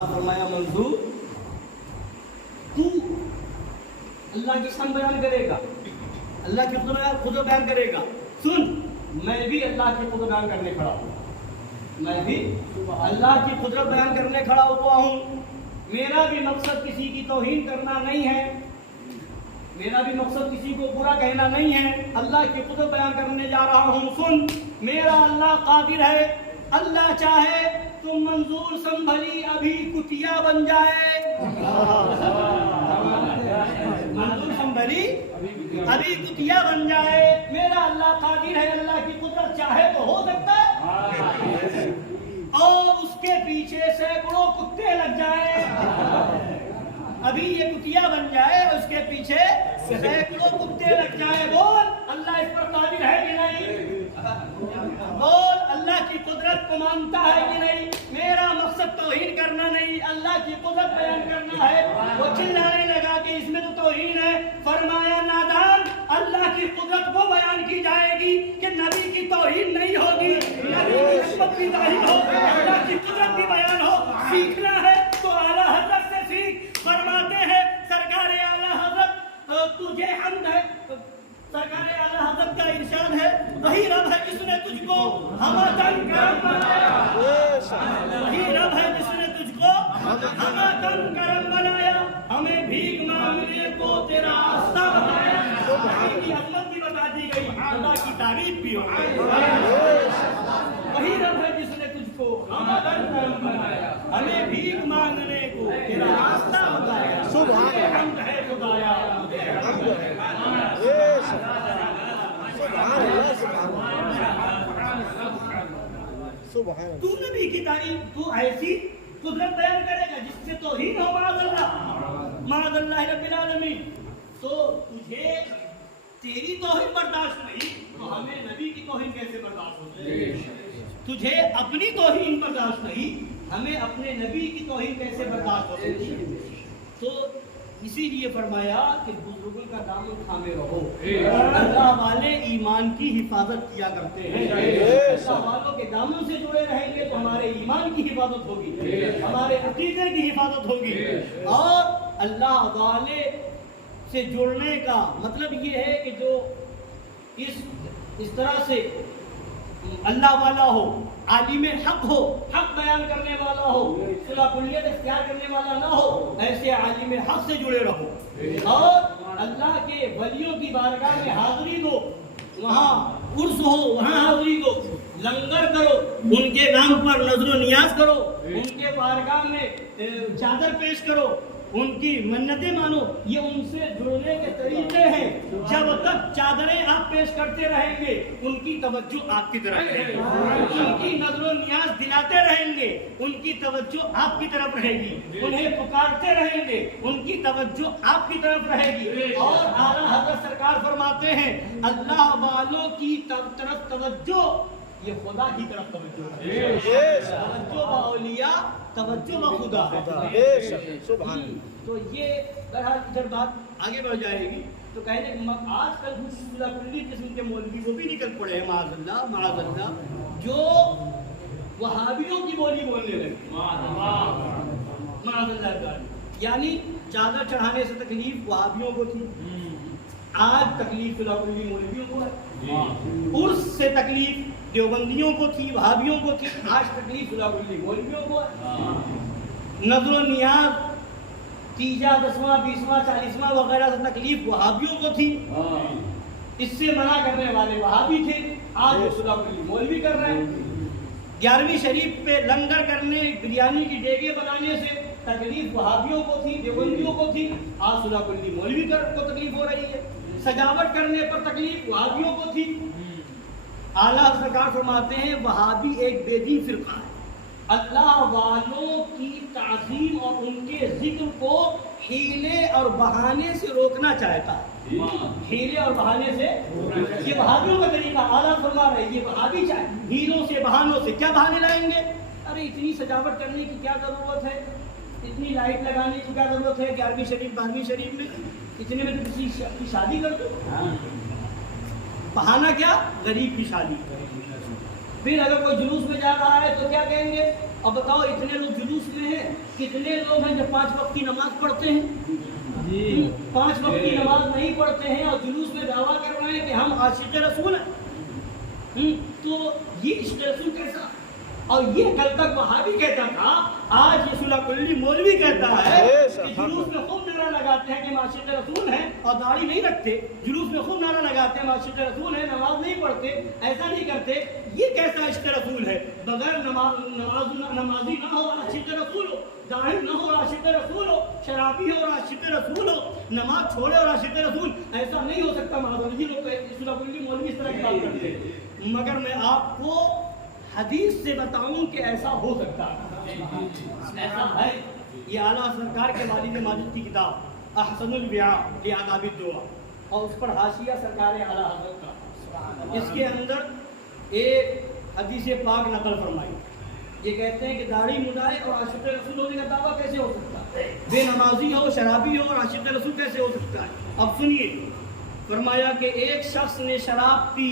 فرمایا منظور تو اللہ کی شان بیان کرے گا، اللہ کی قدرت بیان کرے گا. سن، میں بھی اللہ کی قدرت بیان کرنے کھڑا ہوں، میں بھی اللہ کی قدرت بیان کرنے کھڑا ہوا ہوں. میرا بھی مقصد کسی کی توہین کرنا نہیں ہے، میرا بھی مقصد کسی کو برا کہنا نہیں ہے، اللہ کی قدرت بیان کرنے جا رہا ہوں. سن، میرا اللہ قادر ہے، اللہ چاہے تو منظور سنبھلی ابھی کتیا بن جائے. منظور سنبھلی ابھی کتیا بن جائے. میرا اللہ قادر ہے، اللہ کی قدرت چاہے تو ہو سکتا ہے اور اس کے پیچھے سینکڑوں کتے لگ جائے. ابھی یہ کتیا بن جائے، اس کے پیچھے سینکڑوں کتے لگ جائے. بول، اللہ اس پر قادر ہے کہ نہیں؟ بول، اللہ کی قدرت کو مانتا ہے کہ نہیں؟ میرا مقصد توہین کرنا نہیں، اللہ کی قدرت بیان کرنا ہے. وہ چلانے لگا کہ اس میں تو توہین ہے. فرمایا نادان، اللہ کی قدرت وہ بیان کی جائے گی کہ نبی کی توہین نہیں ہوگی، نبی کی حکمت بھی ظاہر ہو، اللہ کی قدرت بھی بیان ہو. سیکھنا ہے تو اعلیٰ حضرت سے سیکھ. فرماتے ہیں سرکار اعلیٰ حضرت تجھے حمد ہے، سرکار اعلیٰ حضرت کا ارشاد ہے، وہی رب ہے جس نے تجھ کو ہمدن کرم بنایا، وہی رب ہے جس نے تجھ کو ہمدن کرم بنایا، ہمیں بھیک مانگنے کو تیرا راستہ بتایا. اللہ کی عظمت بھی بتا دی گئی، اللہ کی تعریف بھی ہو. وہی رب ہے جس نے تجھ کو ہمدن کرم بنایا، ہمیں بھیک مانگنے کو تیرا راستہ بتایا. تجھے حمد ہے خدایا، تجھے حمد ہے. تو نبی کی تعریف، تو ایسی قدرت بیان کرے گا جس سے توہین ہو. معاذ اللہ، معاذ اللہ رب العالمین. تو تجھے تیری توہین برداشت نہیں تو ہمیں نبی کی توہین کیسے برداشت ہوتی؟ تجھے اپنی توہین برداشت نہیں، ہمیں اپنے نبی کی توہین کیسے برداشت ہوتی؟ تو اسی لیے فرمایا کہ بزرگوں کا دامن تھامے رہو. اللہ والے ایمان کی حفاظت کیا کرتے ہیں. اللہ والوں کے دامن سے جڑے رہیں گے تو ہمارے ایمان کی حفاظت ہوگی، ہمارے عقیدے کی حفاظت ہوگی. اور اللہ والے سے جڑنے کا مطلب یہ ہے کہ جو اس طرح سے اللہ والا ہو، عالم حق ہو، حق بیان کرنے والا ہو، صلح کلیت اختیار کرنے والا نہ ہو، ایسے عالم حق سے جڑے رہو. اور اللہ کے ولیوں کی بارگاہ میں حاضری دو، وہاں عرس ہو وہاں حاضری دو، لنگر کرو، ان کے نام پر نظر و نیاز کرو، ان کے بارگاہ میں چادر پیش کرو، ان کی منتیں مانو. یہ ان سے جڑنے کے طریقے ہیں. جب تک چادریں آپ پیش کرتے رہیں گے ان کی توجہ آپ کی طرف رہے گی، ان کی نظر و نیاز دلاتے رہیں گے ان کی توجہ آپ کی طرف رہے گی، انہیں پکارتے رہیں گے ان کی توجہ آپ کی طرف رہے گی. اور اعلیٰ حضرت سرکار فرماتے ہیں اللہ والوں کی طرف توجہ یہ خدا کی طرف توجہ ہے. توجہ با اولیاء، توجہ با خدا ہے. تو یہ بہرحال جب بات آگے بڑھ جائے گی تو کہنے کہ آج کل کچھ صلح کلی قسم کے مولوی وہ بھی نکل پڑے ہیں معاذ اللہ، معاذ اللہ، جو وہابیوں کی بولی بولنے لگے. معاذ اللہ، یعنی چادر چڑھانے سے تکلیف وہابیوں کو تھی، آج تکلیف صلح کلی مولویوں کو ہے. عرس سے تکلیف دیوبندیوں کو تھی، وہابیوں کو تھی، آج تکلیف صلح کلی مولویوں کو ہے. نظر و نیاز تیجا، 10واں 20واں 40واں وغیرہ سے تکلیف وہابیوں کو تھی، اس سے منع کرنے والے وہابی تھے، آج وہ صلح کلی مولوی کر رہے ہیں. 11ویں شریف پہ لنگر کرنے، بریانی کی ڈیگے بنانے سے تکلیف وہابیوں کو تھی، دیوبندیوں کو تھی، آج صلح کلی مولوی کو تکلیف ہو رہی ہے. سجاوٹ کرنے پر تکلیف وہابیوں کو تھی. اعلیٰ سرکار فرماتے ہیں وہابی ایک بے دین فرقہ ہے، اللہ والوں کی تعظیم اور ان کے ذکر کو ہیلے اور بہانے سے روکنا چاہتا ہے. ہیلے اور بہانے سے، یہ وہابیوں کا طریقہ. اعلیٰ فرما رہے یہ وہابی چاہے ہیلوں سے بہانوں سے. کیا بہانے لائیں گے؟ ارے اتنی سجاوٹ کرنے کی کیا ضرورت ہے، اتنی لائٹ لگانے کی کیا ضرورت ہے، 11ویں شریف 12ویں شریف میں اتنے میں تو کسی کی شادی کر دو. بہانہ کیا؟ غریب کی شادی. پھر اگر کوئی جلوس میں جا رہا ہے تو کیا کہیں گے؟ اب بتاؤ اتنے لوگ جلوس میں ہیں کتنے لوگ ہیں جو 5 وقت کی نماز پڑھتے ہیں جی 5 وقت کی نماز نہیں پڑھتے ہیں اور جلوس میں دعویٰ کر رہے ہیں کہ ہم عاشق رسول ہیں تو یہ عشق رسول کیسا اور یہ کل تک وہابی کہتا تھا آج یہ صلح کلی مولوی کہتا ہے کہ جلوس میں خوب نعرہ لگاتے ہیں کہ عاشق رسول ہیں اور داڑھی نہیں رکھتے جلوس میں خوب نعرہ لگاتے ہیں عاشق رسول ہیں نماز نہیں پڑھتے ایسا نہیں کرتے یہ کیسا عشق رسول ہے بغیر نمازی نہ ہو عاشق رسول ہو ظاہر نہ ہو عاشق رسول ہو شرابی ہو اور عاشق رسول ہو نماز چھوڑے اور عاشق رسول ایسا نہیں ہو سکتا معذرت لوگ صلح کلی مولوی اس طرح کی بات کرتے ہیں مگر میں آپ کو حدیث سے بتاؤں کہ ایسا ہو سکتا ہے ایسا ہے یہ اعلیٰ سرکار کے والد ماجد کی کتاب احسن البیاع فی آداب الدعاء اور اس پر حاشیہ سرکار اعلیٰ حضرت کا اس کے اندر ایک حدیث پاک نقل فرمائی یہ کہتے ہیں کہ داڑھی مڈائے اور عاشق رسول ہونے کا دعویٰ کیسے ہو سکتا ہے بے نمازی ہو شرابی ہو اور عاشق رسول کیسے ہو سکتا ہے اب سنیے فرمایا کہ ایک شخص نے شراب پی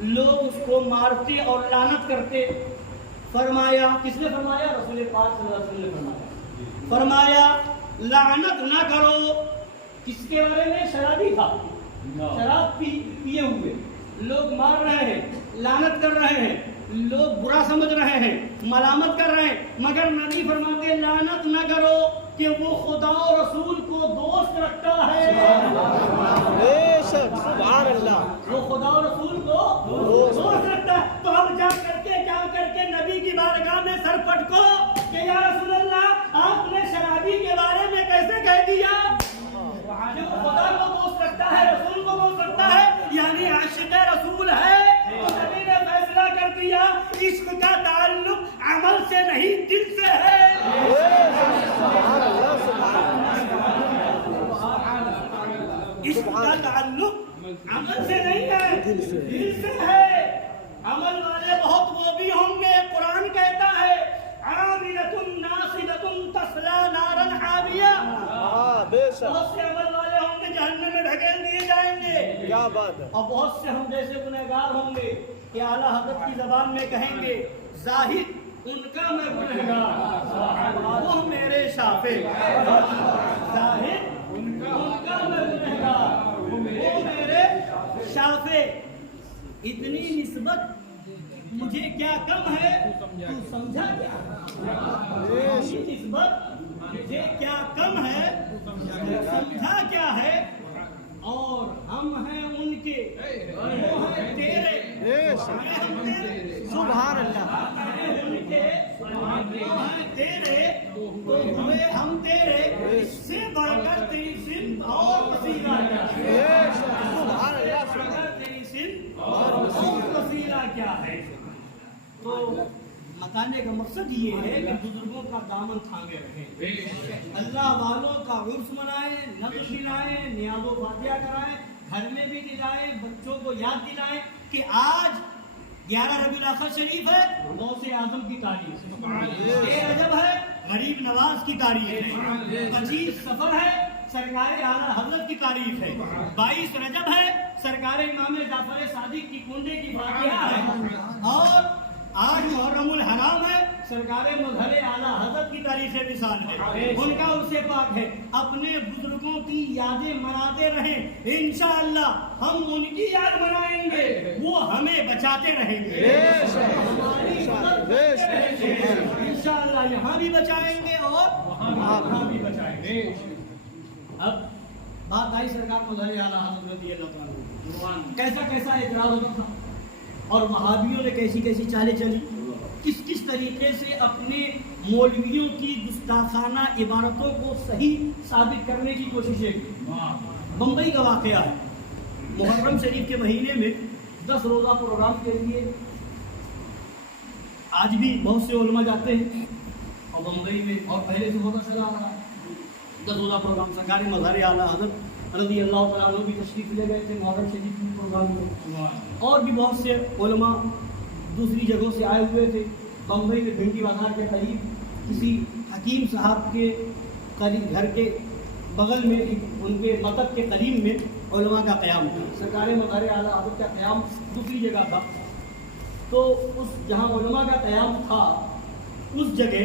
لوگ اس کو مارتے اور لعنت کرتے فرمایا کس نے فرمایا رسول پاک صلی اللہ علیہ وسلم نے فرمایا لعنت نہ کرو کس کے بارے میں شرابی تھا شراب پیے ہوئے لوگ مار رہے ہیں لعنت کر رہے ہیں لوگ برا سمجھ رہے ہیں ملامت کر رہے ہیں مگر نبی فرماتے لعنت نہ کرو کہ وہ خدا و رسول کو دوست رکھتا ہے سبحان اللہ وہ خدا و رسول کو دوست رکھتا ہے تو اب جا کر کے کیا کر کے نبی کی بارگاہ میں سر پٹکو کہ یا رسول اللہ آپ نے شرابی کے بارے میں کیسے کہہ دیا کہ وہ خدا کو دوست رکھتا ہے رسول کو دوست رکھتا ہے یعنی عاشق رسول ہے تو نبی نے فیصلہ کر دیا عشق کا تعلق عمل سے نہیں دل سے ہے عشق کا تعلق عمل سے نہیں ہے دل سے ہے عمل والے بہت وہ بھی ہوں گے قرآن کہتا ہے عاملۃ ناصبۃ تصلی نارا حامیہ بہت سے عمل والے ہوں گے جہنم میں ڈھکیل دیے جائیں گے کیا بات ہے اور بہت سے ہم جیسے گنہگار ہوں گے کہ اعلیٰ حضرت کی زبان میں کہیں گے زاہد ان کا میں گنہگار وہ میرے شافع زاہد ان کا میں گنہگار وہ میرے شافع اتنی نسبت مجھے کیا کم ہے تو سمجھا کیا نسبت مجھے کیا کم ہے سمجھا کیا ہے اور ہم ہیں ان کے وہ ہیں تیرے سبحان اللہ ان کے وہ ہیں تیرے تو ہوئے ہم تیرے اس سے بڑھ کر تیری سن اور وسیلہ تیری سن اور وسیلہ کیا ہے تو بتانے کا مقصد یہ ہے کہ بزرگوں کا دامن تھامے رکھیں اللہ والوں کا عرس منائیں نظر دلائیں نیاز و فاتحہ کرائیں گھر میں بھی دلائیں بچوں کو یاد دلائیں کہ آج 11 ربیع الاخر شریف ہے غوث اعظم کی تاریخ 13 رجب ہے غریب نواز کی تاریخ ہے 25 صفر ہے سرکار اعلیٰ حضرت کی تاریخ ہے 22 رجب ہے سرکار امام جعفر صادق کی کنڈے کی فاتحہ ہے اور آج محرم الحرام ہے سرکار مظہر اعلیٰ حضرت کی تاریخ وصال ہے ان کا عرس پاک ہے اپنے بزرگوں کی یادیں مناتے رہیں انشاءاللہ ہم ان کی یاد منائیں گے وہ ہمیں بچاتے رہیں گے انشاءاللہ یہاں بھی بچائیں گے اور وہاں بھی بچائیں گے اب بات آئی سرکار مظہر اعلیٰ حضرت رضی اللہ تعالیٰ کیسا کیسا اعتراض ہوتا تھا اور وہابیوں نے کیسی کیسی چالیں چلی کس طریقے سے اپنے مولویوں کی گستاخانہ عبارتوں کو صحیح ثابت کرنے کی کوششیں کی بمبئی کا واقعہ ہے محرم شریف کے مہینے میں 10 روزہ پروگرام کے لیے آج بھی بہت سے علماء جاتے ہیں اور بمبئی میں اور پہلے سے ہوتا چلا آ رہا ہے 10 روزہ پروگرام سرکاری مظہر اعلیٰ حضرت رضی اللہ تعالیٰ عنہ بھی تشریف لے گئے تھے محرم شریف کے پروگرام میں اور بھی بہت سے علماء دوسری جگہوں سے آئے ہوئے تھے بمبئی میں بھنڈی بازار کے قریب کسی حکیم صاحب کے قریب گھر کے بغل میں ان کے مکتب کے قریب میں علماء کا قیام تھا سرکار مظہر اعلیٰ حضرت کا قیام دوسری جگہ تھا تو اس جہاں علماء کا قیام تھا اس جگہ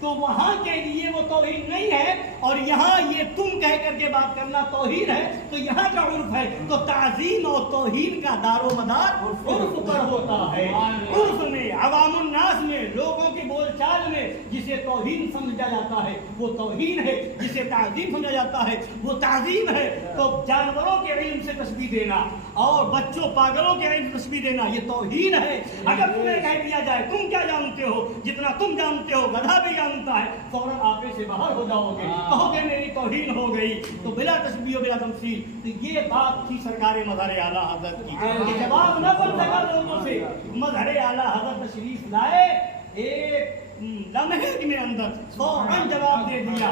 تو وہاں کے لیے وہ توہین نہیں ہے، اور یہاں یہ تم کہہ کر کے بات کرنا توہین ہے، تو یہاں کا عرف ہے۔ تو تعظیم اور توہین کا دار و مدار عرف پر ہوتا ہے۔ عرف میں، عوام الناس میں، لوگوں کے بول چال میں جسے توہین سمجھا جاتا ہے وہ توہین ہے، جسے تعظیم سمجھا جاتا ہے وہ تعظیم ہے۔ تو جانوروں کے علم سے تشبیہ دینا اور بچوں پاگلوں کے علم سے تشبیہ دینا یہ توہین ہے۔ اگر تمہیں کہہ دیا جائے تم کیا جانتے ہو، جتنا تم جانتے ہو گدھا بھی جانتا ہے، فوراً آپے سے باہر ہو جاؤ گے، کہو گے میری توہین ہو گئی۔ تو بلا تشبیہ و بلا تمثیل، تو یہ بات تھی سرکار مظہر اعلیٰ حضرت کی کہ جواب نہ بن سکا لوگوں سے، مظہر اعلیٰ حضرت تشریف لائے، ایک لمحے میں اندر فوراً جواب دے دیا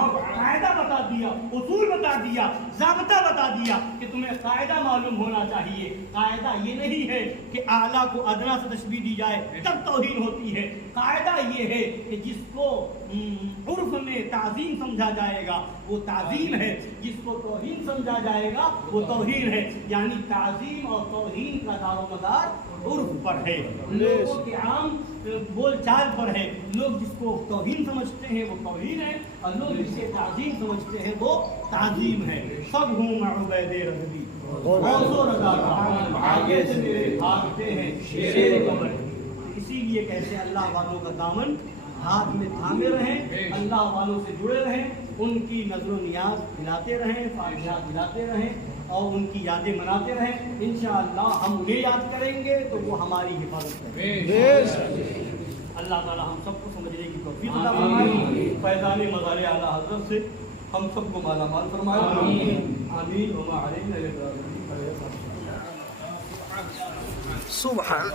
اور قاعدہ بتا دیا، اصول بتا دیا، ضابطہ بتا دیا کہ تمہیں قاعدہ معلوم ہونا چاہیے۔ قاعدہ یہ نہیں ہے کہ اعلیٰ کو ادنا سے تشبیہ دی جائے تب توہین ہوتی ہے، قاعدہ یہ ہے کہ جس کو عرف میں تعظیم سمجھا جائے گا وہ تعظیم ہے، جس کو توہین سمجھا جائے گا وہ توہین ہے۔ یعنی تعظیم اور توہین کا دار و مدار عرف پر ہے، لوگوں کے عام بول چال پر ہے۔ لوگ جس کو توہین سمجھتے ہیں وہ توہین ہے، اور لوگ جسے تعظیم سمجھتے ہیں وہ تعظیم ہے۔ سب ہوں میں عبید رضوی غوث و رضا کا، آگے سے میرے بھاگتے ہیں شیر قمر۔ اسی لیے کہتے ہیں اللہ والوں کا دامن ہاتھ میں تھامے رہیں، اللہ والوں سے جڑے رہیں، ان کی نظر و نیاز دلاتے رہیں، فاتحات دلاتے رہیں اور ان کی یادیں مناتے رہیں۔ انشاءاللہ ہم انہیں یاد کریں گے تو وہ ہماری حفاظت کریں گے۔ اللہ تعالی ہم سب کو سمجھنے کی توفیق عطا فرمائے، فیضان مظہر اعلیٰ حضرت سے ہم سب کو مالا مال فرمائے۔ آمین وما علینا الا البلاغ۔ سبحان